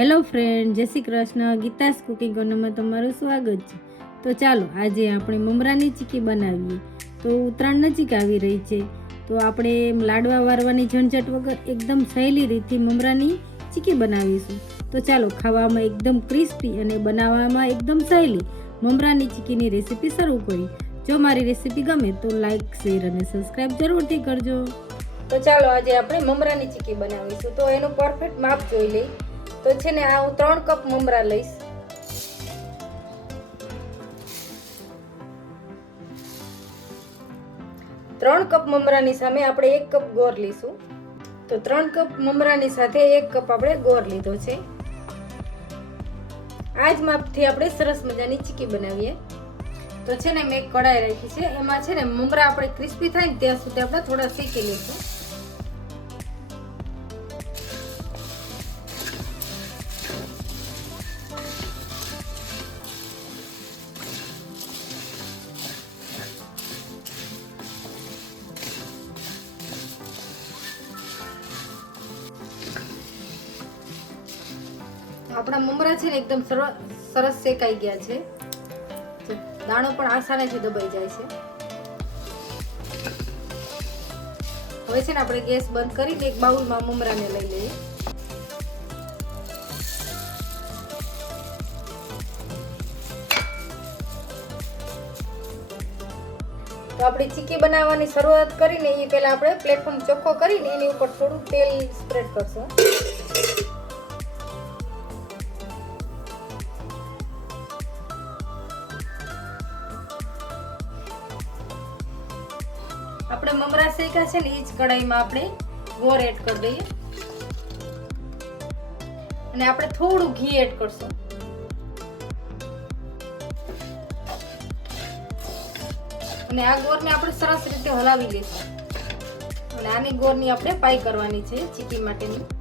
Hello friend, જય Shri Krishna. Geeta's cooking કોર્નરમાં તમારું સ્વાગત છે. તો ચાલો, આજે આપણે મમરાની ચીકી બનાવીએ. તો ઉત્તરાયણ નજીક આવી રહી છે. તો આપણે લાડવા વારવાની ઝંઝટ વગર એકદમ સહેલી રીતથી મમરાની ચીકી બનાવીશું. તો ચાલો, ખાવામાં એકદમ ક્રિસ્પી અને બનાવવામાં એકદમ સહેલી મમરાની ચીકીની રેસીપી શરૂ કરી જો મારી રેસીપી ગમે તો લાઈક, શેર અને સબસ્ક્રાઈબ જરૂરથી કરજો. તો ચાલો, આજે આપણે મમરાની ચીકી બનાવીશું. તો એનું પરફેક્ટ માપ જોઈ લઈ તો છે ને આ હું ત્રણ કપ મમરા લઈશ. ત્રણ કપ મમરાની સામે આપણે એક કપ ગોળ લઈશું. તો ત્રણ કપ મમરાની સાથે એક કપ આપણે ગોળ લીધો છે. આ જ માપથી આપણે સરસ મજાની ચીકી બનાવીએ. તો છે ને મેં કઢાઈ રાખી છે. એમાં છે ને મમરા આપણે ક્રિસ્પી થાય ત્યાં સુધી આપણે થોડા શેકી લઈશું. આપણા મમરા છે ને એકદમ સરસ શેકાઈ ગયા છે. દાણો પણ આસાનીથી દબાઈ જાય છે. હવે છે ને આપણે ગેસ બંધ કરીને એક બાઉલમાં મમરાને લઈ લઈએ. તો આપણે ચીકી બનાવવાની શરૂઆત કરીને એ પહેલાં આપણે પ્લેટફોર્મ ચોખ્ખો કરીને એની ઉપર થોડું તેલ સ્પ્રેડ કરશું. આપણે મમરા શેકા છે ને એ જ કઢાઈમાં આપણે ગોળ એડ કરી દઈએ. અને આપણે થોડું ઘી એડ કરશું. અને આ ગોળને આપણે સરસ રીતે હલાવી લઈશું. અને આની ગોળની આપણે પાઈ કરવાની છે ચીકી માટેની.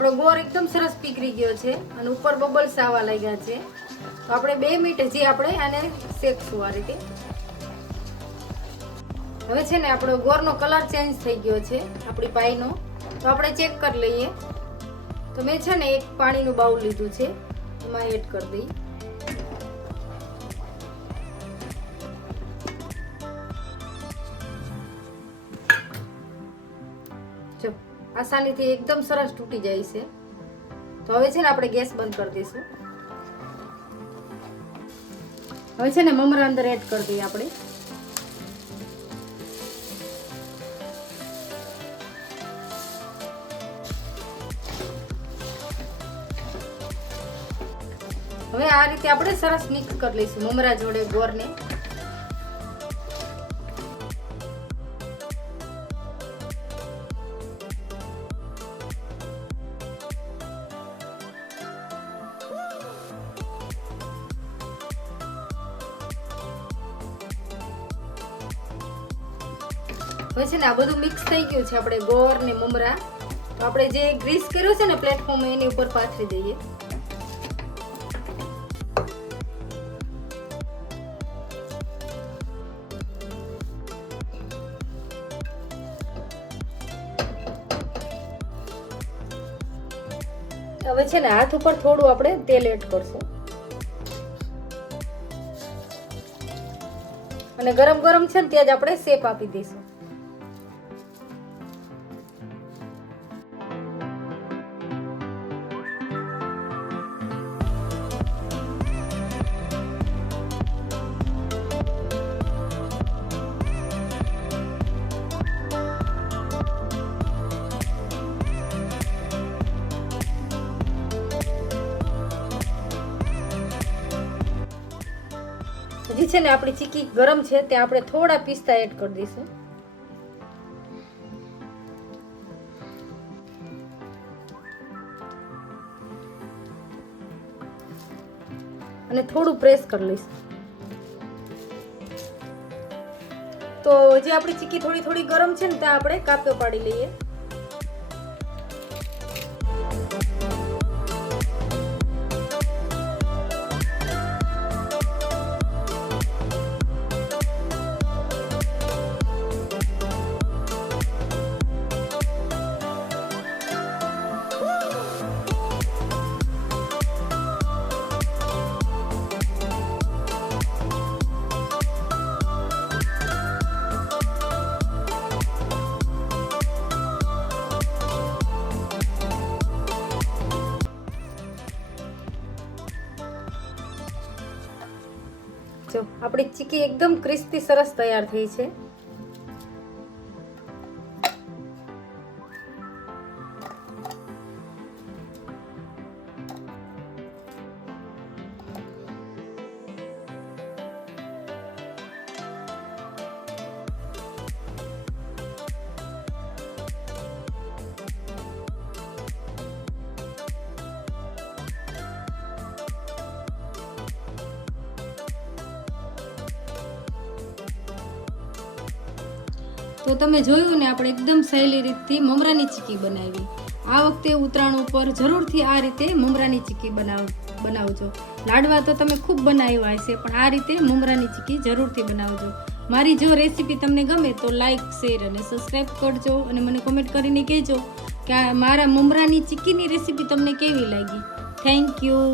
આપણો ગોળ એકદમ સરસ પીકરી ગયો છે અને ઉપર બબલ્સ આવવા લાગ્યા છે. તો આપણે બે મિનિટ હજી આપણે આને શેકશું આ રીતે? હવે છે ને આપણો ગોળનો કલર ચેન્જ થઈ ગયો છે, આપણી પાઈનો. તો આપણે ચેક કરી લઈએ. તો મેં છે ને એક પાણીનું બાઉલ લીધું છે, એમાં એડ કરી દઈ. જો. આસાનીથી એકદમ સરસ તૂટી જાય છે. તો હવે છે ને આપણે ગેસ બંધ કરી દઈશું. હવે છે ને મમરા અંદર એડ કરી દઈએ આપણે. હવે આ રીતે આપણે સરસ મિક્સ કરી લઈશું મમરા જોડે ગોળને હવે છે ને આ બધું મિક્સ થઈ ગયું છે આપણે ગોળ ને મમરા. તો આપણે જે ગ્રીસ કર્યો છે ને પ્લેટફોર્મ એની ઉપર પાથરી દઈએ. હવે છે ને હાથ ઉપર થોડું આપણે તેલ એડ કરશું. અને ગરમ ગરમ છે ને ત્યાં જ આપણે શેપ આપી દઈશું. હજી છે ને આપણી ચીકી ગરમ છે ત્યાં આપણે થોડા પિસ્તા એડ કરી દઈશું. અને થોડું પ્રેસ કરી લઈશું. તો જે આપણી ચીકી થોડી થોડી ગરમ છે ને ત્યાં આપણે કાપ્યો પાડી લઈએ. જો આપણી ચીકી એકદમ ક્રિસ્પી સરસ તૈયાર થઈ છે. તો તમે જોયું ને, આપણે એકદમ સહેલી રીતથી મમરાની ચીકી બનાવી. આ વખતે ઉત્તરાયણ ઉપર જરૂરથી આ રીતે મમરાની ચીકી બનાવ, બનાવજો. લાડવા તો તમે ખૂબ બનાવ્યા હશે, પણ આ રીતે મમરાની ચીકી જરૂરથી બનાવજો. મારી જો રેસીપી તમને ગમે તો લાઈક, શેર અને સબસ્ક્રાઈબ કરજો અને મને કોમેન્ટ કરીને કહેજો કે મારા મમરાની ચીકીની રેસીપી તમને કેવી લાગી. Thank you.